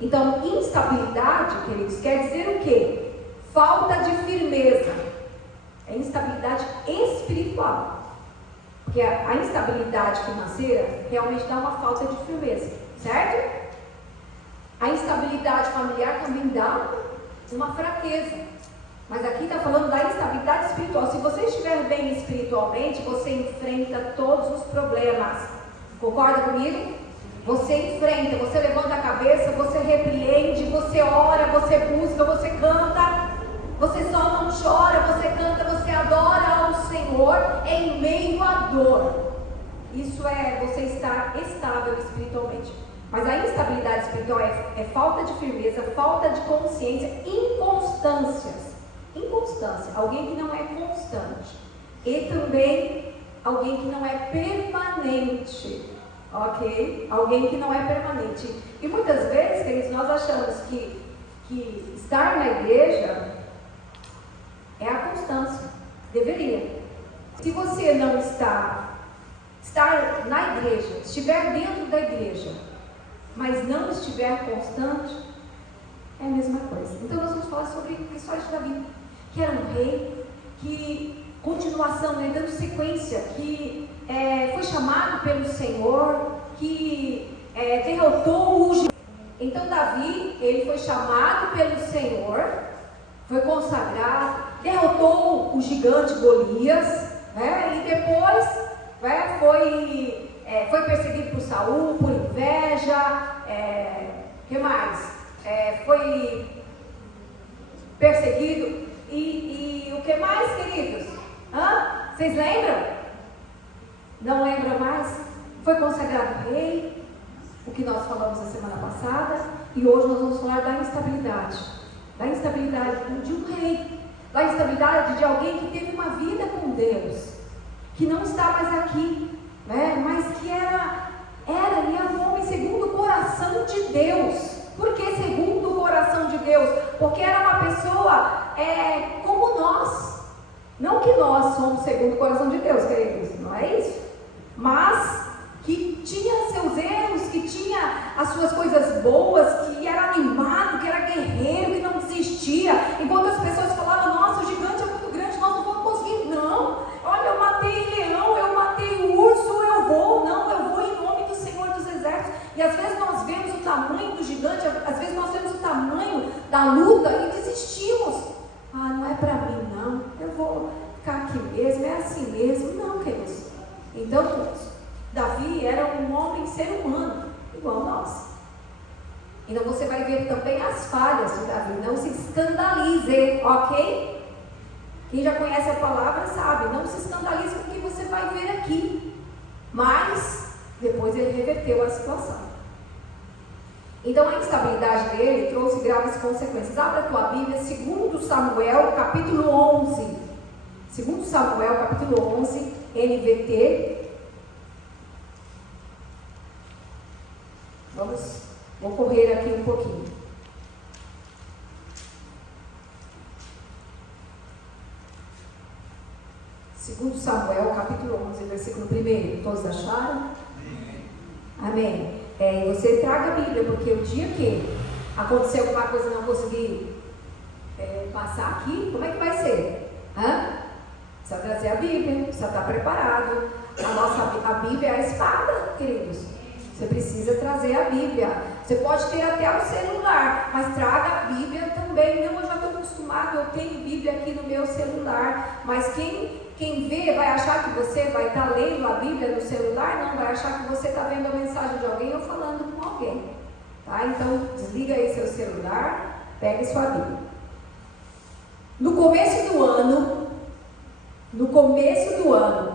Então, instabilidade, queridos, quer dizer o quê? Falta de firmeza. É instabilidade espiritual. Porque a instabilidade financeira realmente dá uma falta de firmeza, certo? A instabilidade familiar também dá uma fraqueza. Mas aqui está falando da instabilidade espiritual. Se você estiver bem espiritualmente, você enfrenta todos os problemas. Concorda comigo? Você enfrenta, você levanta a cabeça, você repreende, você ora, você busca, você canta. Você só não chora, você canta, você adora ao Senhor em meio à dor. Isso é você estar estável espiritualmente. Mas a instabilidade espiritual é falta de firmeza, falta de consciência, inconstâncias. Inconstância, alguém que não é constante. E também alguém que não é permanente. Ok? Alguém que não é permanente. E muitas vezes, queridos, nós achamos que estar na igreja é a constância. Deveria. Se você não estar na igreja, estiver dentro da igreja, mas não estiver constante, é a mesma coisa. Então nós vamos falar sobre a história de Davi, que era um rei, que continuação, né, dando sequência, que foi chamado pelo Senhor, que derrotou o gigante. Então Davi, ele foi chamado pelo Senhor, foi consagrado, derrotou o gigante Golias, e depois foi perseguido por Saul, por inveja, que mais? Foi perseguido, e o que mais, queridos? Vocês lembram? Não lembram mais? Foi consagrado rei, o que nós falamos na semana passada, e hoje nós vamos falar da instabilidade de um rei, da instabilidade de alguém que teve uma vida com Deus, que não está mais aqui, mas que era um homem segundo o coração de Deus. Por que segundo o coração de Deus? Porque era uma pessoa como nós. Não que nós somos segundo o coração de Deus, queridos, não é isso? Mas que tinha seus erros, que tinha as suas coisas boas, que era animado, que era guerreiro, que não desistia. Enquanto as pessoas falavam, nossa, o gigante é muito grande, nós não vamos conseguir. Não, olha, eu matei leão, eu matei urso, eu vou em nome do Senhor dos Exércitos. E às vezes nós vemos o tamanho do gigante, às vezes nós vemos o tamanho da luta e desistimos. Não é para mim não, eu vou ficar aqui mesmo, é assim mesmo. Não, queridos. Então, Davi era um homem, ser humano, igual nós. Então você vai ver também as falhas de Davi. Não se escandalize, ok? Quem já conhece a palavra sabe, não se escandalize com o que você vai ver aqui. Mas depois ele reverteu a situação. Então a instabilidade dele trouxe graves consequências. Abra a tua Bíblia, 2 Samuel, capítulo 11. 2 Samuel, capítulo 11, NVT. Vou correr aqui um pouquinho. 2 Samuel, capítulo 11, versículo 1. Todos acharam? Amém. Você traga a Bíblia, porque o dia que acontecer alguma coisa e não conseguir passar aqui, como é que vai ser? Precisa trazer a Bíblia, precisa estar preparado. A Bíblia é a espada, queridos. Você precisa trazer a Bíblia. Você pode ter até o celular, mas traga a Bíblia também. Não, eu já estou acostumado, eu tenho Bíblia aqui no meu celular. Mas quem vê vai achar que você vai estar lendo a Bíblia no celular? Não, vai achar que você está vendo a mensagem de alguém ou falando com alguém. Tá? Então, desliga aí seu celular, pegue sua Bíblia. No começo do ano,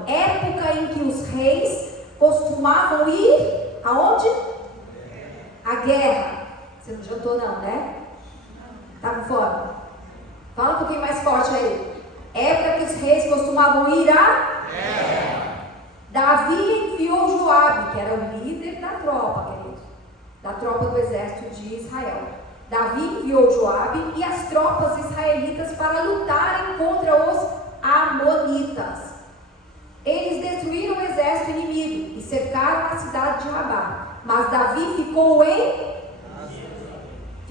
época em que os reis costumavam ir aonde? A guerra. Você não jantou não, né? Tá com fome? Fala um pouquinho mais forte aí. Época que os reis costumavam ir a guerra. Davi enviou Joabe, que era o líder da tropa, querido, da tropa do exército de Israel. Davi enviou Joabe e as tropas israelitas para lutarem contra os amonitas. Eles destruíram o exército inimigo e cercaram a cidade de Rabá. Mas Davi ficou em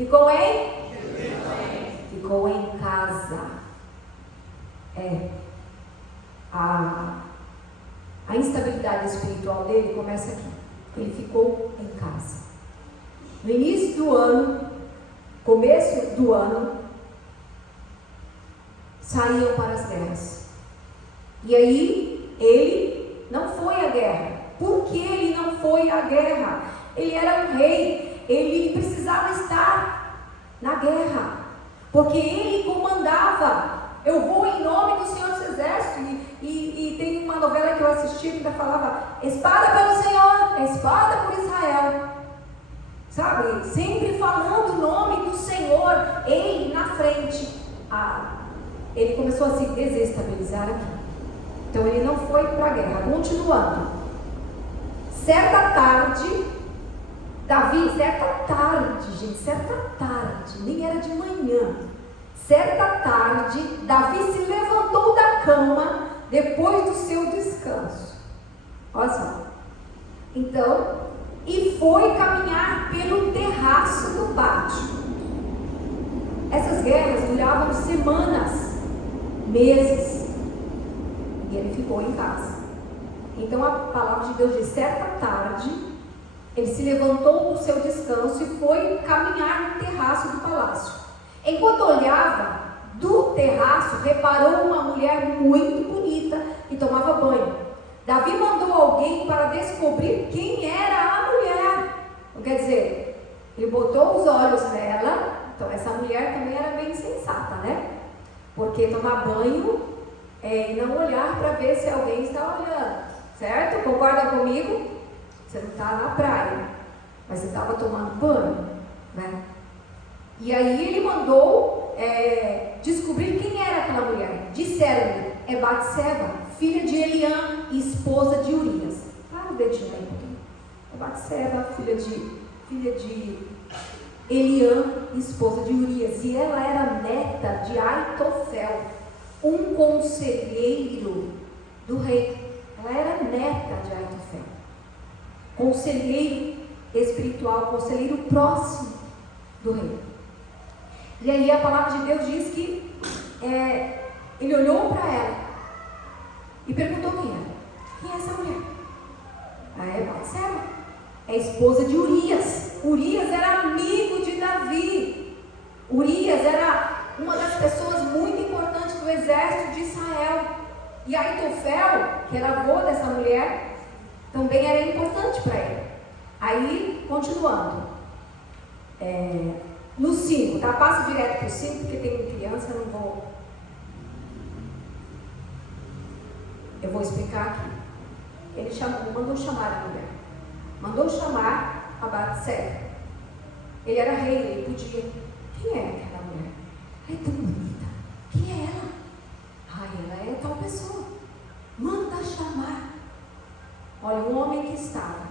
Ficou em? Ficou em casa. A instabilidade espiritual dele começa aqui. Ele ficou em casa. No início do ano, começo do ano, saíam para as guerras. E aí, ele não foi à guerra. Por que ele não foi à guerra? Ele era um rei, ele precisava estar na guerra, porque ele comandava. Eu vou em nome do Senhor dos Exércitos. E tem uma novela que eu assisti que falava: espada pelo Senhor, espada por Israel. Sabe? Sempre falando o nome do Senhor. Ele na frente. Ele começou a se desestabilizar aqui. Então ele não foi para a guerra. Continuando. Certa tarde, certa tarde, nem era de manhã. Certa tarde, Davi se levantou da cama depois do seu descanso. Olha só. Então, e foi caminhar pelo terraço do pátio. Essas guerras duravam semanas, meses, e ele ficou em casa. Então a palavra de Deus diz: certa tarde, ele se levantou do seu descanso e foi caminhar no terraço do palácio. Enquanto olhava do terraço, reparou uma mulher muito bonita que tomava banho. Davi mandou alguém para descobrir quem era a mulher. Então, quer dizer, ele botou os olhos nela. Então essa mulher também era bem sensata, né? Porque tomar banho e não olhar para ver se alguém está olhando, certo? Concorda comigo? Você não está na praia, mas você estava tomando banho, né? E aí ele mandou descobrir quem era aquela mulher. Disseram-lhe: é Batseba, filha de Eliã e esposa de Urias. Para o dedinho aí, é Batseba, filha de Eliã, esposa de Urias. E ela era neta de Aitofel, um conselheiro do rei. Ela era neta de Aitofel, conselheiro espiritual, conselheiro próximo do rei. E aí a palavra de Deus diz que ele olhou para ela e perguntou quem era. Quem é essa mulher? É Batseba, é esposa de Urias. Urias era amigo de Davi. Urias era uma das pessoas muito importantes do exército de Israel. E Aitofel, que era avô dessa mulher, também era importante para ele. Aí, continuando. No 5, tá? Passa direto para o 5, porque tem criança, eu não vou. Eu vou explicar aqui. Ele mandou chamar a mulher. Mandou chamar a Batseba. Ele era rei, ele podia. Quem é aquela mulher? É tão bonita. Quem é ela? Ela é tal pessoa. Manda chamar. Olha, um homem que estava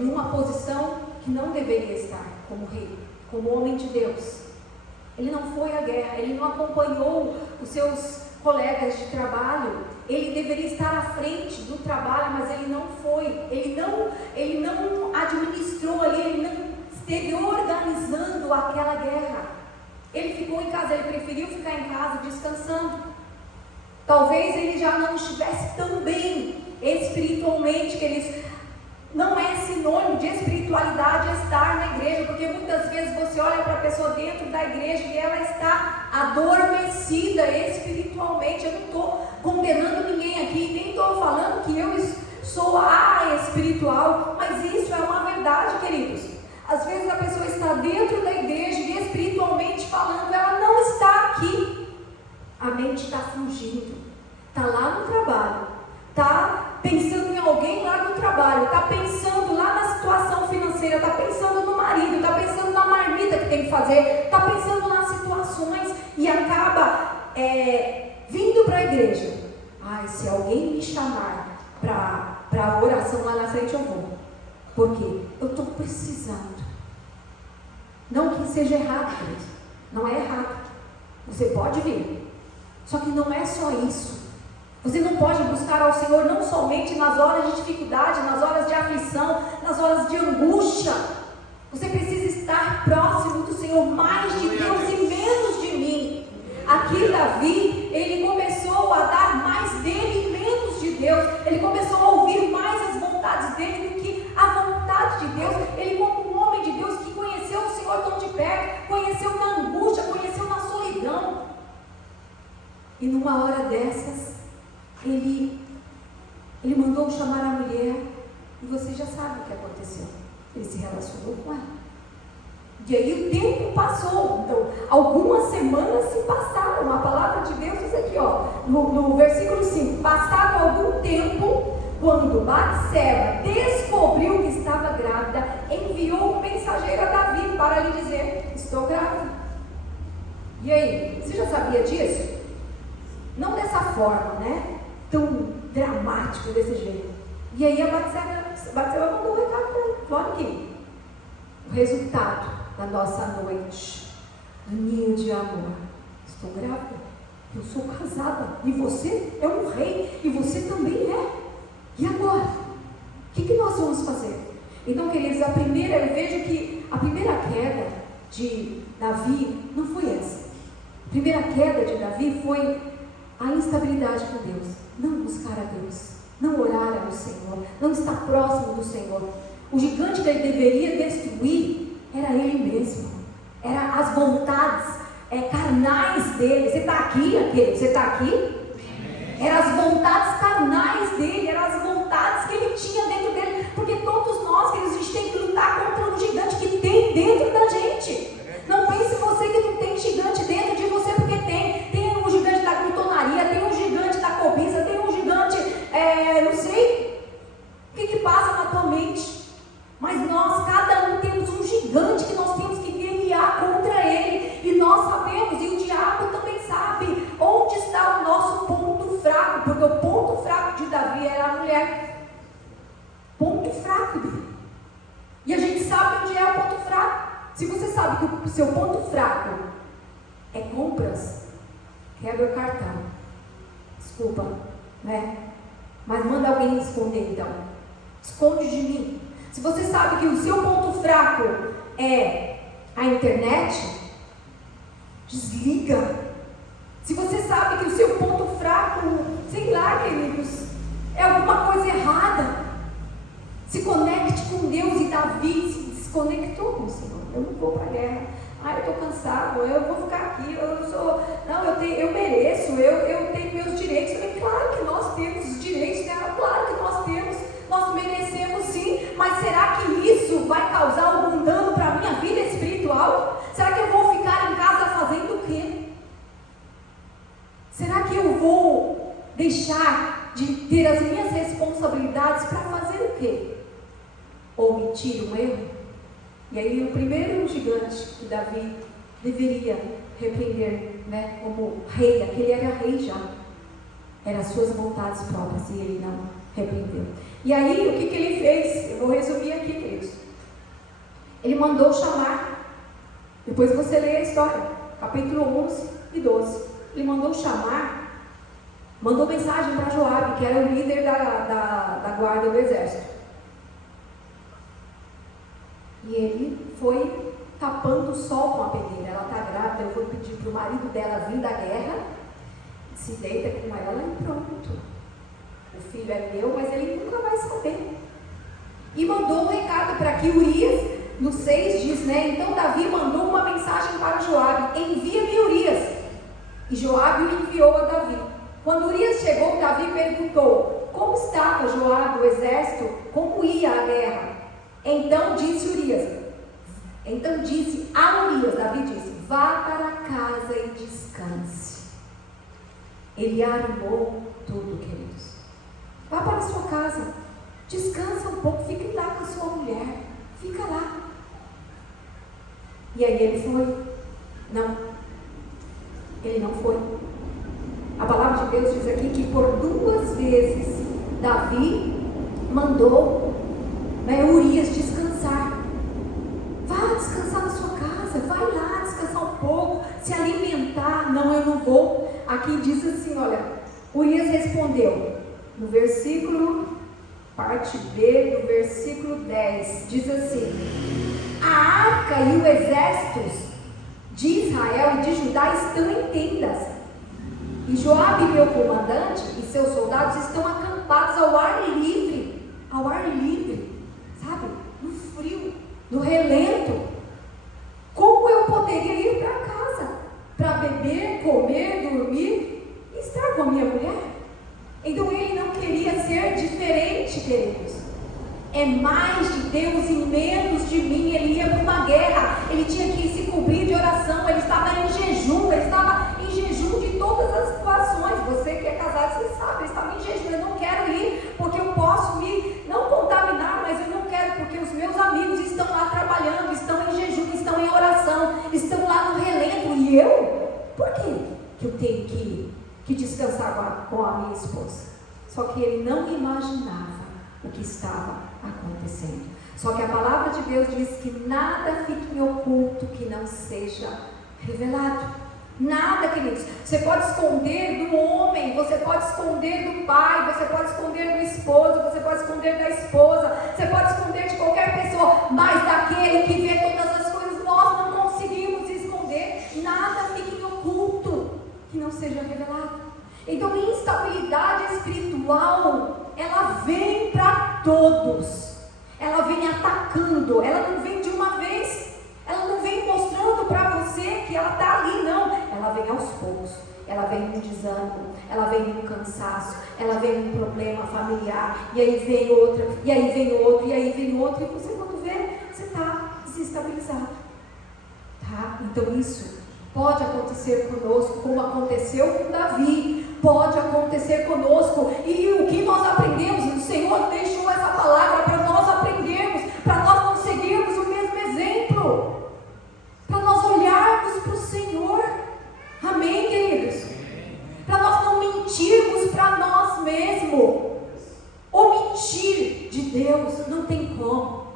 numa posição que não deveria estar como rei, como homem de Deus. Ele não foi à guerra, ele não acompanhou os seus colegas de trabalho. Ele deveria estar à frente do trabalho, mas ele não foi. Ele não administrou ali, ele não esteve organizando aquela guerra. Ele ficou em casa, ele preferiu ficar em casa descansando. Talvez ele já não estivesse tão bem espiritualmente, que ele não é sinônimo de espiritualidade estar na igreja, porque muitas vezes você olha para a pessoa dentro da igreja e ela está adormecida espiritualmente. Eu não estou condenando ninguém aqui, nem estou falando que eu sou espiritual, mas isso é uma verdade, queridos. Às vezes a pessoa está dentro da igreja e espiritualmente falando, ela não está aqui. A mente está fugindo, está lá no trabalho, está pensando em alguém lá no trabalho, está pensando lá na situação financeira, está pensando no marido, está pensando na marmita que tem que fazer, está pensando nas situações e acaba vindo para a igreja. Se alguém me chamar para a oração lá na frente, eu vou, porque eu estou precisando. Não que seja errado, querido, não é errado, você pode vir, só que não é só isso. Você não pode buscar ao Senhor não somente nas horas de dificuldade, nas horas de aflição, nas horas de angústia. Você precisa estar mais de Deus e menos de mim. Aqui Davi, ele começou a dar mais dele e menos de Deus. Ele começou a ouvir mais as vontades dele do que a vontade de Deus. Ele, como um homem de Deus que conheceu o Senhor tão de perto, conheceu na angústia, conheceu na solidão. E numa hora dessas, ele mandou chamar a mulher. E você já sabe o que aconteceu. Ele se relacionou com ela. E aí o tempo passou. Então, algumas semanas se passaram. A palavra de Deus diz aqui, no versículo 5: passado algum tempo, quando Batseba descobriu que estava grávida, enviou um mensageiro a Davi para lhe dizer: estou grávida. E aí, você já sabia disso? Não dessa forma, né? Tão dramático desse jeito. E aí a Batseba mandou um recado para ele. Olha aqui, o resultado da nossa noite, do ninho de amor. Estou grávida, eu sou casada, e você é um rei, e você também é. E agora? O que nós vamos fazer? Então, queridos, eu vejo que a primeira queda de Davi não foi essa. A primeira queda de Davi foi a instabilidade com Deus, não buscar a Deus, não orar ao Senhor, não estar próximo do Senhor. O gigante que ele deveria destruir era ele mesmo, eram as vontades carnais dele. Você está aqui, aquele? Você está aqui? Eram as vontades carnais dele, eram as vontades que ele tinha dentro dele, porque todos nós, queridos, a gente tem que lutar contra um gigante que tem dentro da gente. Não pense você que não tem gigante dentro de você, porque tem um gigante da glutonaria, tem um gigante da cobiça, tem um gigante, não sei o que passa na tua mente, mas nós, cada um, temos um gigante que nós temos que guerrear contra ele, e nós sabemos, e o diabo também sabe onde está o nosso ponto fraco, porque o ponto fraco de Davi era a mulher. Ponto fraco dele. E a gente sabe onde é o ponto fraco. Se você sabe que o seu ponto fraco é compras, quebra o cartão. Desculpa, né? Mas manda alguém esconder então. Esconde de mim. Se você sabe que o seu ponto fraco é a internet, desliga. Se você sabe que o seu ponto fraco, sei lá, queridos, é alguma coisa errada, se conecte com Deus. E Davi se desconectou com o Senhor. Eu não vou para a guerra. Eu estou cansado, eu vou ficar aqui, eu mereço, eu tenho meus direitos. Eu falei, claro que nós temos os direitos dela, claro que nós temos, nós merecemos sim, mas será que isso vai causar algum dano para a minha vida espiritual? Será que eu vou ficar em casa fazendo o quê? Será que eu vou deixar de ter as minhas responsabilidades para fazer o quê? Omitir um erro? E aí o primeiro gigante que Davi deveria repreender, né, como rei, aquele era rei já, eram as suas vontades próprias, e ele não repreendeu. E aí o que ele fez? Eu vou resumir aqui, queridos. Ele mandou chamar, depois você lê a história, capítulo 11 e 12. Ele mandou chamar, mandou mensagem para Joabe, que era o líder da guarda do exército. E ele foi tapando o sol com a peneira. Ela está grávida, eu vou pedir para o marido dela vir da guerra, se deita com ela e pronto. O filho é meu, mas ele nunca vai saber. E mandou um recado para que Urias, no 6 diz, né? Então Davi mandou uma mensagem para Joabe: envia-me Urias. E Joabe o enviou a Davi. Quando Urias chegou, Davi perguntou: como estava Joabe, o exército? Como ia a guerra? Então disse a Urias, Davi disse: vá para casa e descanse. Ele armou tudo, queridos. Vá para a sua casa, descansa um pouco, fique lá com a sua mulher, fica lá. E aí ele foi? Não, ele não foi. A palavra de Deus diz aqui que por 2 vezes Davi mandou Urias descansar. Vá descansar na sua casa, vai lá descansar um pouco, se alimentar. Não, eu não vou. Aqui diz assim, olha, Urias respondeu, no versículo, parte B do versículo 10, diz assim: a arca e o exército de Israel e de Judá estão em tendas. E Joabe, meu comandante, e seus soldados estão acampados ao ar livre, sabe? No frio, no relento. Como eu poderia ir para casa para beber, comer, dormir e estar com a minha mulher? Então ele não queria ser diferente, queridos. É mais de Deus e menos de mim. Ele ia para uma guerra, ele tinha que se cobrir de oração, ele estava em jejum, de todas as situações. Você que é casado, você sabe, ele estava em jejum. Eu não quero ir porque eu posso me não contaminar, mas eu não quero porque os meus amigos estão lá trabalhando, estão em jejum, estão em oração, estão lá no relento. E eu? Por que eu tenho que descansar com a minha esposa? Só que ele não imaginava o que estava acontecendo. Só que a palavra de Deus diz que nada fique em oculto que não seja revelado. Nada, queridos. Você pode esconder do homem, você pode esconder do pai, você pode esconder do esposo, você pode esconder da esposa, você pode esconder de qualquer pessoa, mas daquele que vê todas as coisas, nós não conseguimos esconder. Nada fique em oculto que não seja revelado. Então, instabilidade espiritual, ela vem para todos. Ela vem atacando, ela não vem de uma vez, ela não vem mostrando para você que ela está ali, não. Ela vem aos poucos, ela vem um desânimo, ela vem um cansaço, ela vem um problema familiar, e aí vem outra, e aí vem outro, e aí vem outro, e você quando vê, você está desestabilizado. Tá? Então isso pode acontecer conosco, como aconteceu com Davi, pode acontecer conosco, e o que nós aprendemos, o Senhor deixou essa palavra para nós aprendermos, para nós não seguirmos o mesmo exemplo, para nós olharmos para o Senhor. Amém, queridos? Para nós não mentirmos para nós mesmos. Omitir de Deus não tem como.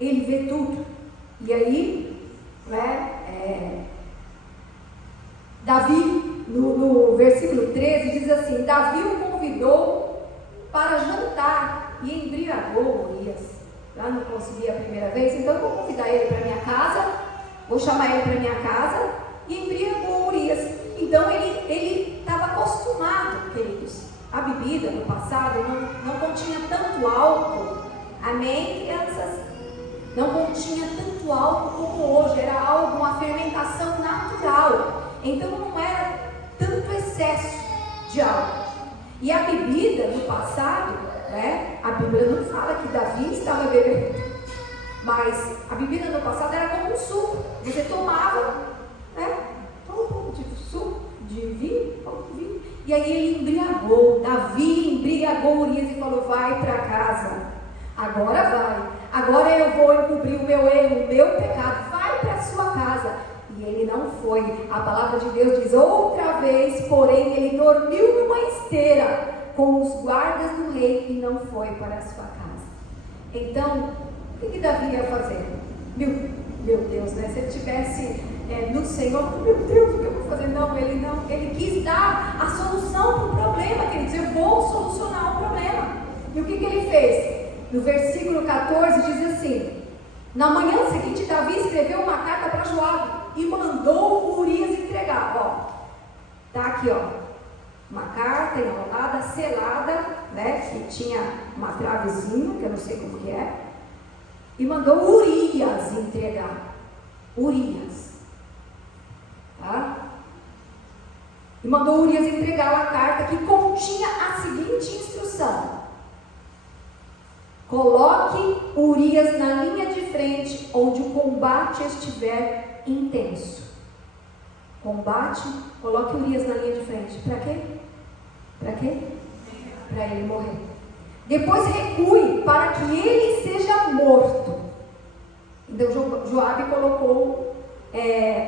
Ele vê tudo. E aí, Davi, no versículo 13, diz assim: Davi o convidou para jantar e embriagou Urias. Lá não consegui a primeira vez, então eu vou convidar ele para minha casa, vou chamar ele para minha casa, e embriagou Urias. Então ele estava acostumado, queridos. A bebida no passado não continha tanto álcool. Amém, crianças? Não continha tanto álcool como hoje. Era algo, uma fermentação natural. Então não era tanto excesso de álcool. E a bebida no passado, a Bíblia não fala que Davi estava bebendo, mas a bebida no passado era como um suco. Você tomava, toma um pouco de suco, de vinho, e aí ele embriagou. Davi embriagou Urias e falou: vai para casa, agora vai, agora eu vou encobrir o meu erro, o meu pecado, vai para a sua casa. E ele não foi. A palavra de Deus diz: outra vez, porém, ele dormiu numa esteira com os guardas do rei e não foi para a sua casa. Então, o que Davi ia fazer? Meu Deus, se ele estivesse no Senhor, meu Deus, o que eu vou fazer? Não, ele quis dar a solução para o problema, queridos. Eu vou solucionar o problema. E o que ele fez? No versículo 14 diz assim: na manhã seguinte, Davi escreveu uma carta para Joabe e mandou Urias entregar. Tá aqui, uma carta enrolada, selada, que tinha uma travezinha, que eu não sei como que é, e mandou Urias entregar. Urias, tá? E mandou Urias entregar uma carta que continha a seguinte instrução: coloque Urias na linha de frente, onde o combate estiver intenso. Coloque Urias na linha de frente. Para quê? Para ele morrer. Depois recue para que ele seja morto. Então Joabe colocou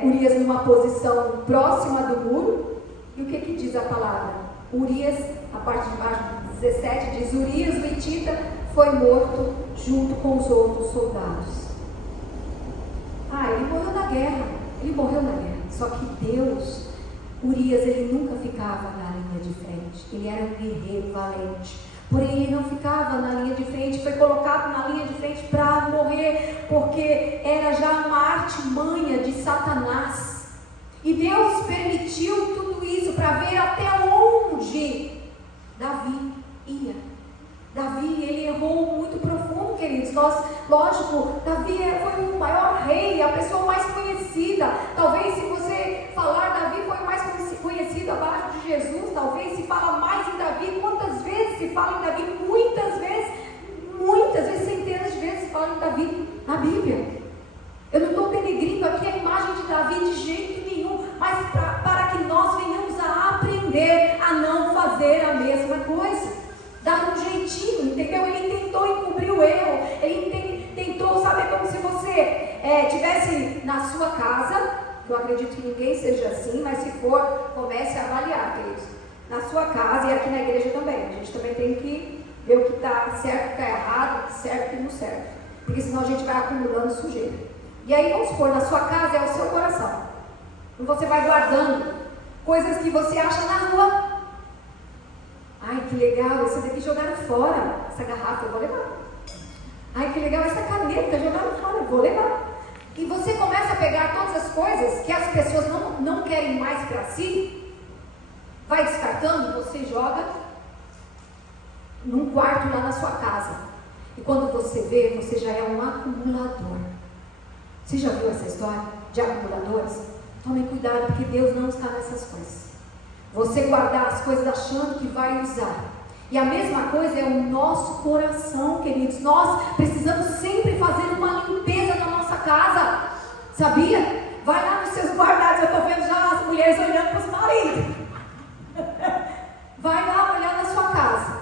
Urias numa posição próxima do muro. E o que diz a palavra? Urias, a parte de baixo, 17, diz: Urias o Hitita foi morto junto com os outros soldados. Ele morreu na guerra. Só que Deus, Urias, ele nunca ficava na linha de frente. Ele era um guerreiro valente. Porém, ele não ficava na linha de frente. Foi colocado na linha de frente para morrer, porque era já uma artimanha de Satanás E Deus permitiu tudo isso para ver até onde Davi ia. Davi, ele errou muito profundo, queridos. Lógico, Davi foi o maior rei, a pessoa mais conhecida. Talvez, se você falar, Davi foi o mais conhecido abaixo de Jesus. Talvez se fala mais em Davi. Quantas vezes se fala em Davi? Muitas vezes, centenas de vezes se fala em Davi na Bíblia. Eu não estou denegrindo aqui a imagem de Davi de jeito nenhum, mas para que nós venhamos a aprender a não fazer a mesma coisa. Dar um jeitinho, entendeu? Ele tentou encobrir o erro, ele tentou, sabe, é como se você estivesse na sua casa. Eu acredito que ninguém seja assim, mas se for, comece a avaliar, queridos. Na sua casa e aqui na igreja também. A gente também tem que ver o que está certo, o que está errado, o que serve e o que não serve. Porque senão a gente vai acumulando sujeira. E aí, vamos supor, na sua casa é o seu coração. E você vai guardando coisas que você acha na rua. Ai, que legal, esse daqui jogaram fora. Essa garrafa eu vou levar. Ai, que legal, essa caneta jogaram fora, eu vou levar. E você começa a pegar todas as coisas que as pessoas não querem mais para si. Vai descartando, você joga num quarto lá na sua casa. E quando você vê, você já é um acumulador. Você já viu essa história de acumuladores? Tomem cuidado, porque Deus não está nessas coisas. Você guardar as coisas achando que vai usar. E a mesma coisa é o nosso coração, queridos. Nós precisamos sempre fazer uma limpeza na nossa casa. Sabia? Vai lá nos seus guardados. Eu estou vendo já as mulheres olhando para os maridos. Vai lá olhar na sua casa.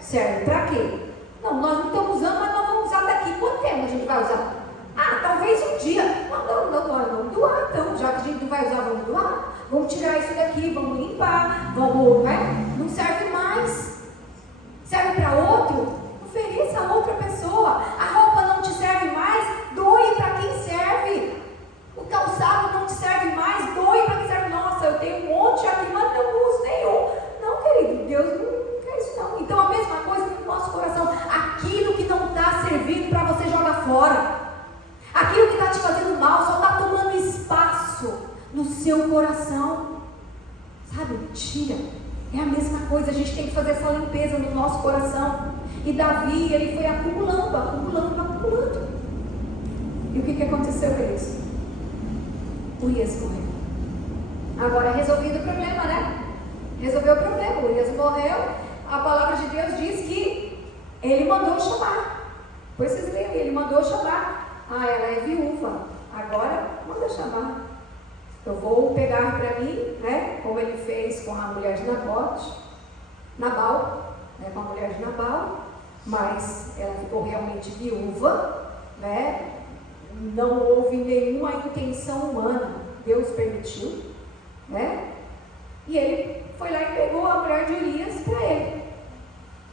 Serve para quê? Não, nós não estamos usando, mas nós vamos usar daqui. Quanto tempo a gente vai usar? Talvez um dia. Vamos doar então. Já que a gente não vai usar, vamos doar. Vamos tirar isso daqui, vamos limpar. Não serve mais. Serve para outro? Ofereça a outra pessoa. A roupa não te serve mais? Doe para quem serve. O calçado não te serve mais? Doe para quem serve. Nossa, eu tenho um monte aqui, mas não uso nenhum. Não, querido, Deus não quer isso não. Então a mesma coisa no nosso coração. Aquilo que não está servindo para você jogar fora. Aquilo que está te fazendo mal só está tomando espaço no seu coração. Sabe? Tira. É a mesma coisa. A gente tem que fazer essa limpeza no nosso coração. E Davi, ele foi acumulando. E o que aconteceu com isso? Urias morreu. Agora é resolvido o problema, né? Resolveu o problema. Urias morreu. A palavra de Deus diz que ele mandou chamar. Depois vocês leem, ele mandou chamar. Ela é viúva. Agora manda chamar. Eu vou pegar para mim, né? Como ele fez com a mulher de Nabal, né? Com a mulher de Nabal. Mas ela ficou realmente viúva, né? Não houve nenhuma intenção humana. Deus permitiu, né? E ele foi lá e pegou a mulher de Urias para ele.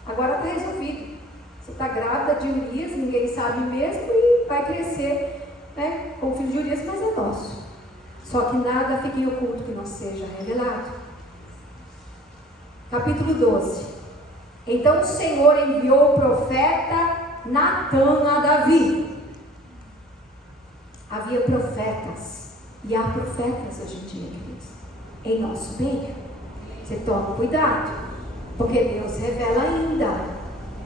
Agora está resolvido. Você está grávida de Urias, ninguém sabe mesmo, e vai crescer, né, com o filho de Urias, mas é nosso. Só que nada fique em oculto que não seja revelado. Capítulo 12. Então o Senhor enviou o profeta Natã a Davi. Havia profetas, e há profetas hoje em dia, queridos, em nosso meio. Você toma cuidado, porque Deus revela ainda.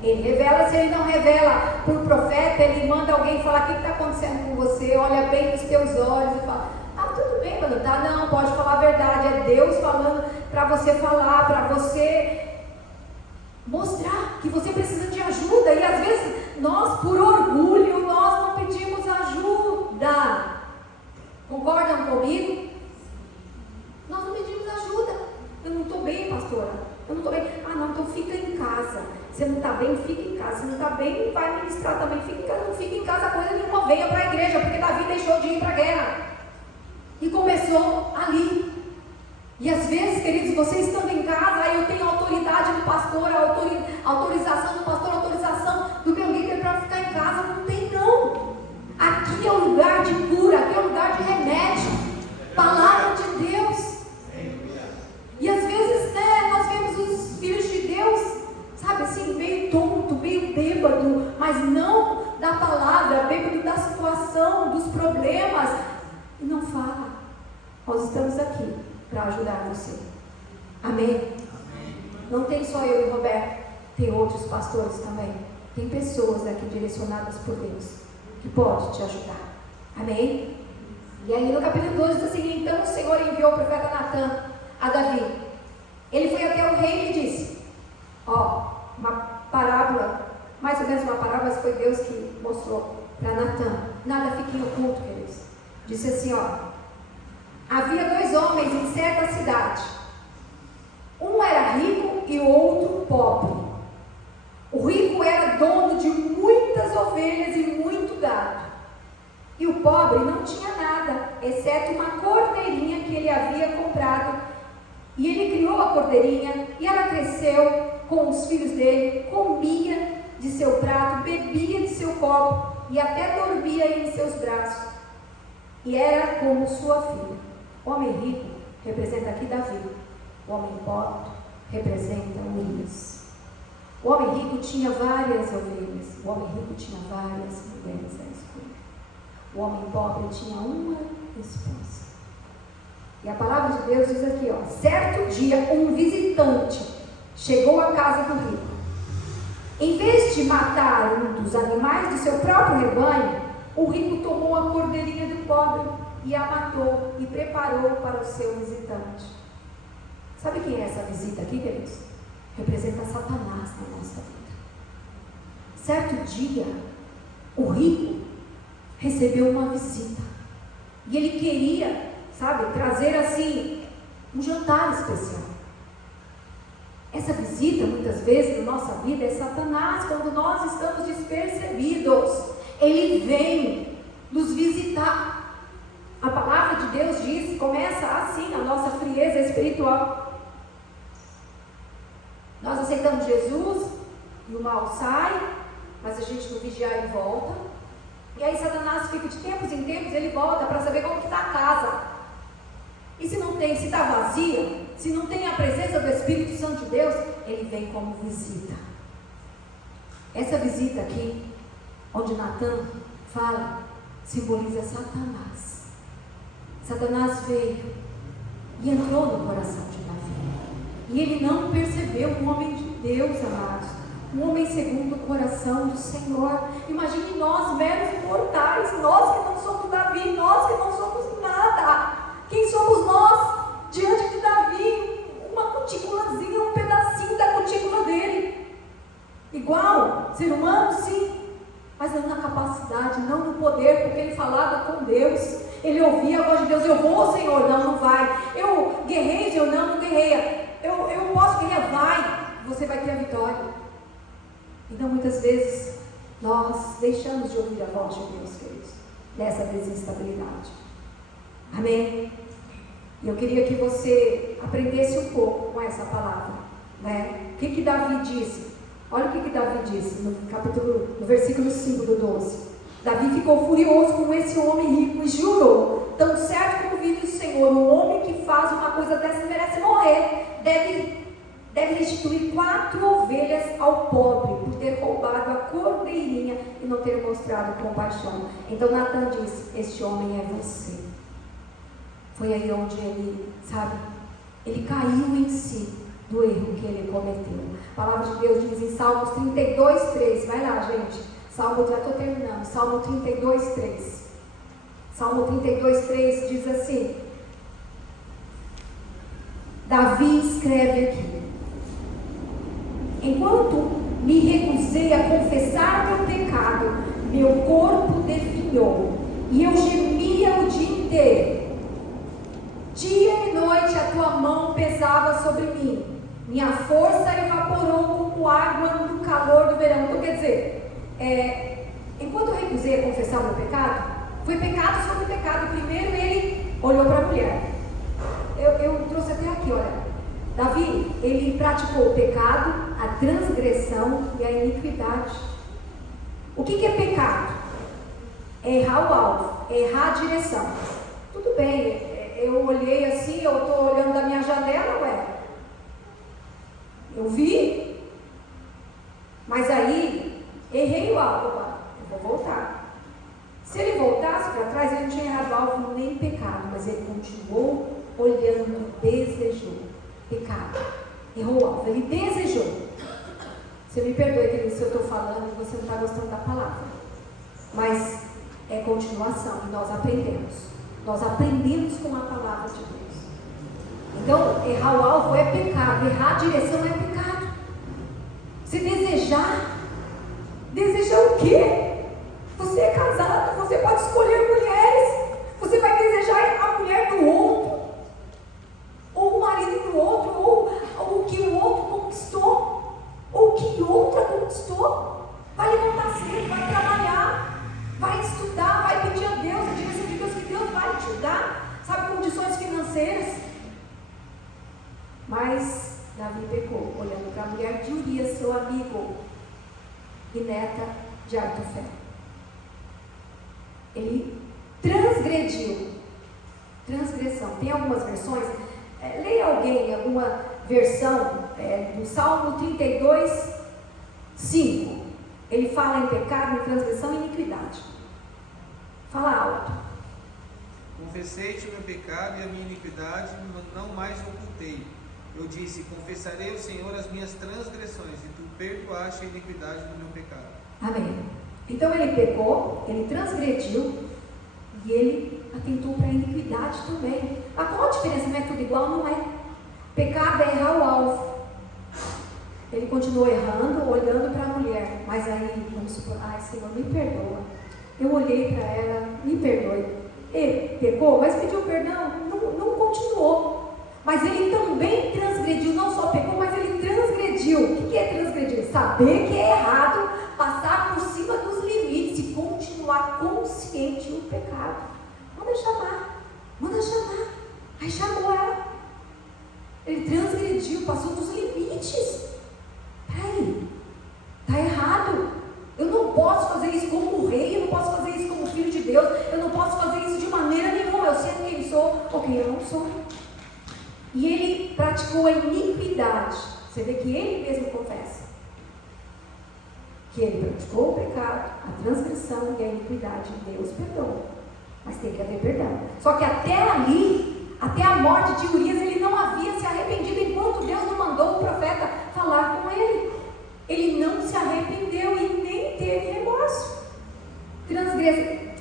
Ele revela. Se ele não revela por profeta, ele manda alguém falar: o que está acontecendo com você? Olha bem nos teus olhos e fala: tudo bem, mano, tá? Não, pode falar a verdade. É Deus falando para você falar, para você mostrar que você precisa de ajuda. E às vezes nós, por orgulho, nós não pedimos ajuda. Concordam comigo? Nós não pedimos ajuda. Eu não estou bem, pastora. Eu não estou bem. Não, então fica em casa. Você não está bem, fica em casa. Você não está bem, vai ministrar também. Fica em casa. Não fica em casa, coisa nenhuma. Venha para a igreja, porque Davi deixou de ir para a guerra. E começou ali. E às vezes, queridos, vocês estão em casa, aí eu tenho autoridade do pastor, autorização do pastor, autorização do meu líder para ficar em casa. Não tem, não. Aqui é o lugar de cura, aqui é o lugar de remédio. Palavra de Deus. E às vezes, né, nós vemos os filhos de Deus, sabe assim, meio tonto, meio bêbado, mas não da palavra. palavra, bêbado da situação, dos problemas, e não fala. Nós estamos aqui para ajudar você. Amém? Amém. Não tem só eu e Roberto, tem outros pastores também. Tem pessoas aqui direcionadas por Deus que podem te ajudar. Amém? E aí no capítulo 12 diz assim: então o Senhor enviou o profeta Natã a Davi. Ele foi até o rei e disse, uma parábola, mais ou menos uma parábola, mas foi Deus que mostrou para Natã. Nada fique oculto, queridos. Disse assim, havia 2 homens em certa cidade. Um era rico e o outro pobre. O rico era dono de muitas ovelhas e muito gado. E o pobre não tinha nada, exceto uma cordeirinha que ele havia comprado. E ele criou a cordeirinha, e ela cresceu com os filhos dele, comia de seu prato, bebia de seu copo, e até dormia em seus braços. E era como sua filha. O homem rico representa aqui Davi. O homem pobre representa Urias. O homem rico tinha várias ovelhas. O homem rico tinha várias mulheres a escolher. O homem pobre tinha uma esposa. E a palavra de Deus diz aqui, certo dia um visitante chegou à casa do rico. Em vez de matar um dos animais do seu próprio rebanho, o rico tomou a cordeirinha do pobre e a matou e preparou para o seu visitante. Sabe quem é essa visita aqui, queridos? Representa Satanás na nossa vida. Certo dia, o rico recebeu uma visita. E ele queria, trazer assim, um jantar especial. Essa visita, muitas vezes, na nossa vida, é Satanás, quando nós estamos despercebidos. Ele vem nos visitar. A palavra de Deus diz, começa assim, a nossa frieza espiritual. Nós aceitamos Jesus e o mal sai, mas a gente não vigia e volta. E aí Satanás fica de tempos em tempos, ele volta para saber como que está a casa. E se não tem, se está vazia, se não tem a presença do Espírito Santo de Deus, ele vem como visita. Essa visita aqui, onde Natã fala, simboliza Satanás. Satanás veio e entrou no coração de Davi. E ele não percebeu um homem de Deus, amados. Um homem segundo o coração do Senhor. Imagine nós, meros mortais, nós que não somos Davi, nós que não somos nada. Quem somos nós diante de Davi? Uma cutículazinha, um pedacinho da cutícula dele. Igual, ser humano, sim, mas não na capacidade, não no poder, porque ele falava com Deus. Ele ouvia a voz de Deus: eu vou, Senhor, não vai. Eu guerreio, Senhor, não guerreia. Eu posso guerrear, vai, você vai ter a vitória. Então, muitas vezes, nós deixamos de ouvir a voz de Deus, queridos, nessa desinstabilidade. Amém? E eu queria que você aprendesse um pouco com essa palavra, né? O que Davi disse? Olha o que Davi disse no versículo 5 do 12. Davi ficou furioso com esse homem rico e jurou: tão certo como vive o Senhor, um homem que faz uma coisa dessa merece morrer. Deve restituir 4 ovelhas ao pobre por ter roubado a cordeirinha e não ter mostrado compaixão. Então Natã disse: este homem é você. Foi aí onde ele, ele caiu em si do erro que ele cometeu. A palavra de Deus diz em Salmos 32:3, vai lá, gente. Salmo, já estou terminando. Salmo 32:3. Salmo 32:3 diz assim: Davi escreve aqui: enquanto me recusei a confessar meu pecado, meu corpo definhou, e eu gemia o dia inteiro. Dia e noite a tua mão pesava sobre mim, minha força evaporou como água no calor do verão. Então quer dizer, enquanto eu recusei a confessar meu pecado, foi pecado sobre pecado. Primeiro ele olhou para a mulher. Eu trouxe até aqui, olha. Davi, ele praticou o pecado, a transgressão e a iniquidade. O que é pecado? É errar o alvo, é errar a direção. Tudo bem, eu olhei assim, eu estou olhando da minha janela, eu vi, mas aí errei o alvo, eu vou voltar. atrás, ele não tinha errado alvo nem pecado, mas ele continuou olhando, desejou pecado. Errou o alvo, ele desejou. Você me perdoe, querido, se eu estou falando e você não está gostando da palavra. Mas é continuação e nós aprendemos. Nós aprendemos com a palavra de Deus. Então, errar o alvo é pecado, errar a direção é pecado. Se desejar o quê? Você é casado, você pode escolher mulheres. Você vai desejar a mulher do outro, ou o marido do outro, ou o que o outro conquistou, ou o que outra conquistou. Vai levantar cedo, vai trabalhar, vai estudar, vai pedir a Deus, a direção de Deus, que Deus vai te dar, sabe, condições financeiras. Mas Davi pecou, olhando para a mulher de Urias, seu amigo, e neta de Aitofel. Ele transgrediu. Transgressão. Tem algumas versões, leia alguém alguma versão do Salmo 32, 5. Ele fala em pecado, em transgressão e iniquidade. Fala alto. Confessei-te o meu pecado e a minha iniquidade, não mais ocultei. Eu disse, confessarei ao Senhor as minhas transgressões, e tu perdoaste a iniquidade do meu pecado. Amém. Então ele pecou, ele transgrediu, e ele atentou para a iniquidade também. Mas qual a diferença? Não é tudo igual? Não é. Pecado é errar o alvo. Ele continuou errando, olhando para a mulher. Mas aí, vamos supor, ai Senhor, me perdoa. Eu olhei para ela, me perdoe. Ele pecou, mas pediu perdão, não continuou. Mas ele também transgrediu, não só pecou, mas ele transgrediu. O que é transgredir? Saber que é errado, passar por cima dos limites e continuar consciente no pecado. Manda chamar. Aí chamou ela. Ele transgrediu, passou dos limites. Peraí, está errado. Eu não posso fazer isso como rei, eu não posso fazer isso como filho de Deus, eu não posso fazer isso de maneira nenhuma. Eu sei quem sou ou quem eu não sou. E ele praticou a iniquidade. Você vê que ele mesmo confessa que ele praticou o pecado, a transgressão e a iniquidade. Deus perdoa, mas tem que haver perdão. Só que até ali, até a morte de Urias, ele não havia se arrependido, enquanto Deus não mandou o profeta falar com ele. Ele não se arrependeu e nem teve remorso.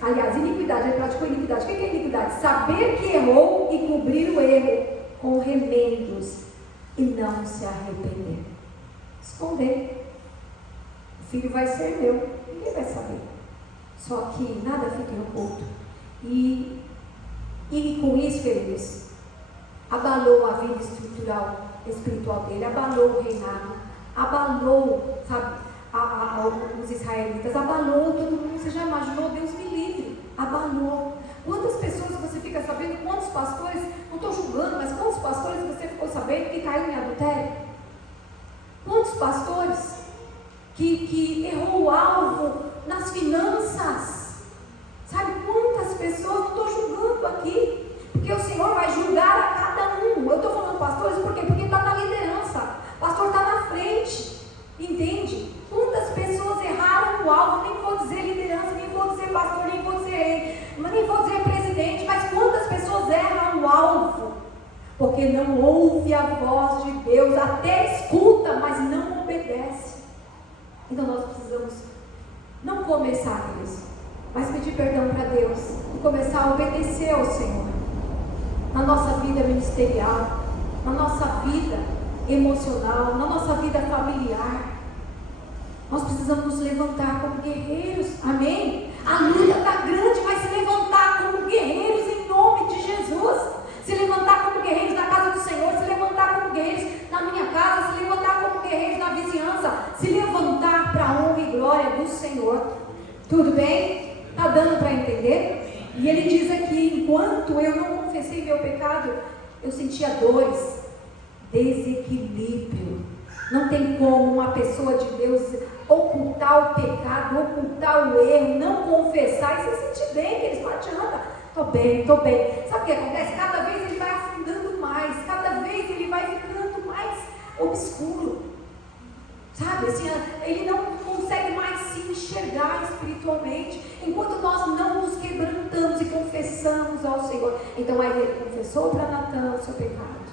Aliás, iniquidade, ele praticou iniquidade. O que é iniquidade? Saber que errou e cobrir o erro com remendos e não se arrepender. Esconder. O filho vai ser meu, ninguém vai saber. Só que nada fica oculto. E com isso, queridos, abalou a vida espiritual dele, abalou o reinado, abalou, sabe, os israelitas, abalou todo mundo. Você já imaginou? Deus me livre, abalou. Quantas pessoas você fica sabendo, quantos pastores, não estou julgando, mas quantos pastores você ficou sabendo que caiu em adultério? Quantos pastores que errou o alvo nas finanças? Sabe quantas pessoas? Não estou julgando aqui, porque o Senhor vai julgar a cada um. Eu estou falando pastores por quê? Porque está na liderança, o pastor está na frente, entende? Quantas pessoas erraram o alvo? Nem vou dizer liderança, nem vou dizer pastor, nem vou dizer rei, nem vou dizer presidente, mas quantas pessoas erram o alvo? Porque não ouve a voz de Deus, até escuta, mas não obedece. Então nós precisamos não começar nisso, mas pedir perdão para Deus e começar a obedecer ao Senhor na nossa vida ministerial, na nossa vida emocional, na nossa vida familiar. Nós precisamos nos levantar como guerreiros, amém? A luta está grande, mas se levantar como guerreiros em nome de Jesus, se levantar como guerreiros na casa do Senhor, se levantar como guerreiros na minha casa, se levantar como guerreiros na vizinhança, se levantar para a honra e glória do Senhor. Tudo bem? Está dando para entender? E ele diz aqui, enquanto eu não confessei meu pecado, eu sentia dores, desequilíbrio. Não tem como uma pessoa de Deus ocultar o pecado, ocultar o erro, não confessar e se sentir bem, que eles não adianta. Estou bem. Sabe o que acontece? Cada vez ele vai afundando mais, cada vez ele vai ficando mais obscuro. Sabe, assim, ele não consegue mais se enxergar espiritualmente. Enquanto nós não nos quebrantamos e confessamos ao Senhor. Então aí ele confessou para Natan o seu pecado.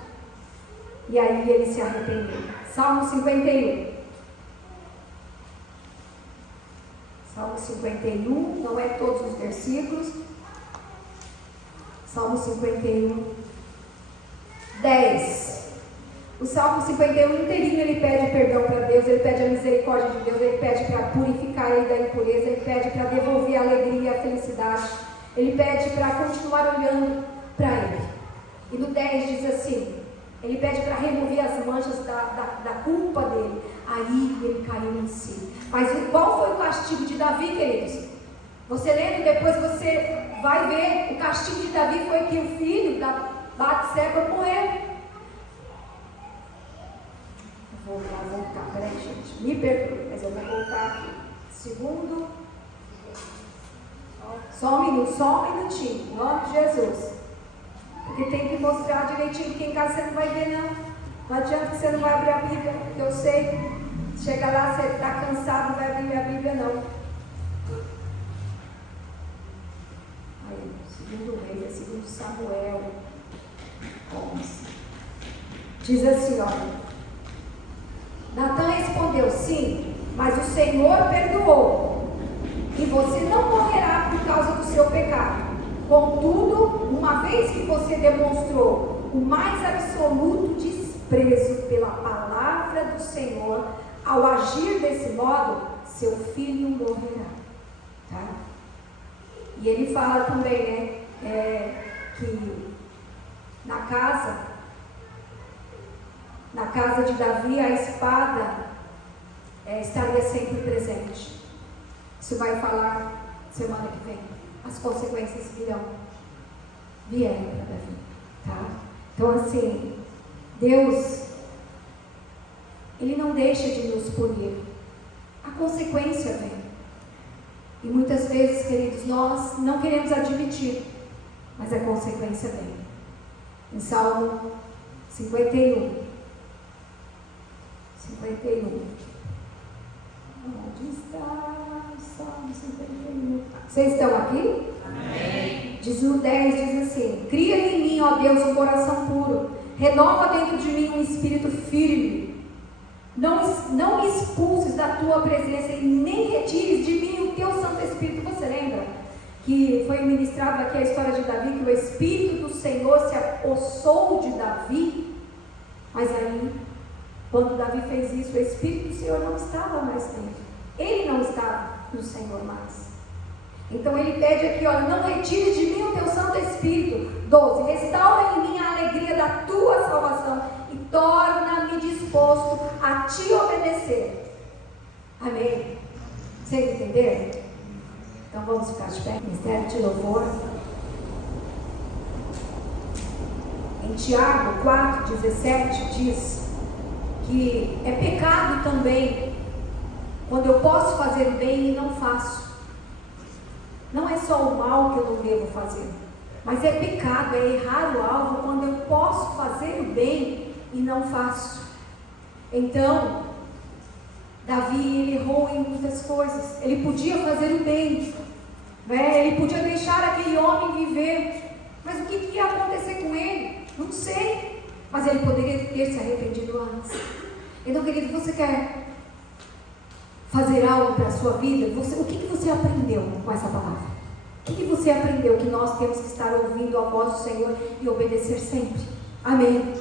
E aí ele se arrependeu. Salmo 51. Salmo 51, não é todos os versículos. Salmo 51, 10. O Salmo 51 inteirinho ele pede perdão para Deus, ele pede a misericórdia de Deus, ele pede para purificar ele da impureza, ele pede para devolver a alegria e a felicidade, ele pede para continuar olhando para ele. E no 10 diz assim, ele pede para remover as manchas da culpa dele. Aí ele caiu em si. Mas qual foi o castigo de Davi, queridos? Você lembra, depois você vai ver, o castigo de Davi foi que o filho da Batseba morreu. Vou voltar, peraí gente, me perdoe, mas eu vou voltar aqui. Segundo, só um minutinho, em nome de Jesus. Porque tem que mostrar direitinho, porque em casa você não vai ver não. Não adianta que você não vai abrir a Bíblia, porque eu sei, chega lá, você está cansado, não vai abrir a Bíblia não. Aí, segundo Reis, é segundo Samuel 11. Diz assim, olha. Natan respondeu, sim, mas o Senhor perdoou, e você não morrerá por causa do seu pecado. Contudo, uma vez que você demonstrou o mais absoluto desprezo pela palavra do Senhor, ao agir desse modo, seu filho morrerá. Tá? E ele fala também, que na casa de Davi, a espada estaria sempre presente. Isso vai falar semana que vem. As consequências vieram para Davi. Tá? Então assim, Deus, Ele não deixa de nos punir. A consequência vem. E muitas vezes, queridos, nós não queremos admitir, mas a consequência vem. Em Salmo 51. Onde está o Salmo 51? Vocês estão aqui? Amém. Diz no 10, diz assim: cria em mim, ó Deus, um coração puro, renova dentro de mim um espírito firme, não me expulses da tua presença e nem retires de mim o teu Santo Espírito. Você lembra que foi ministrado aqui a história de Davi, que o Espírito do Senhor se apossou de Davi, mas aí quando Davi fez isso, o Espírito do Senhor não estava mais dentro. Ele não estava no Senhor mais. Então ele pede aqui, olha, não retire de mim o teu Santo Espírito. 12, restaura em mim a alegria da tua salvação e torna-me disposto a te obedecer. Amém? Vocês entenderam? Então vamos ficar de pé. Ministério de louvor. Em Tiago 4,17 diz que é pecado também quando eu posso fazer o bem e não faço. Não é só o mal que eu não devo fazer, mas é pecado, é errar o alvo quando eu posso fazer o bem e não faço. Então, Davi, ele errou em muitas coisas. Ele podia fazer o bem, né? Ele podia deixar aquele homem viver, mas o que ia acontecer com ele? Não sei. Mas ele poderia ter se arrependido antes. Então, querido, você quer fazer algo para a sua vida? O que você aprendeu com essa palavra? O que você aprendeu? Que nós temos que estar ouvindo a voz do Senhor e obedecer sempre. Amém.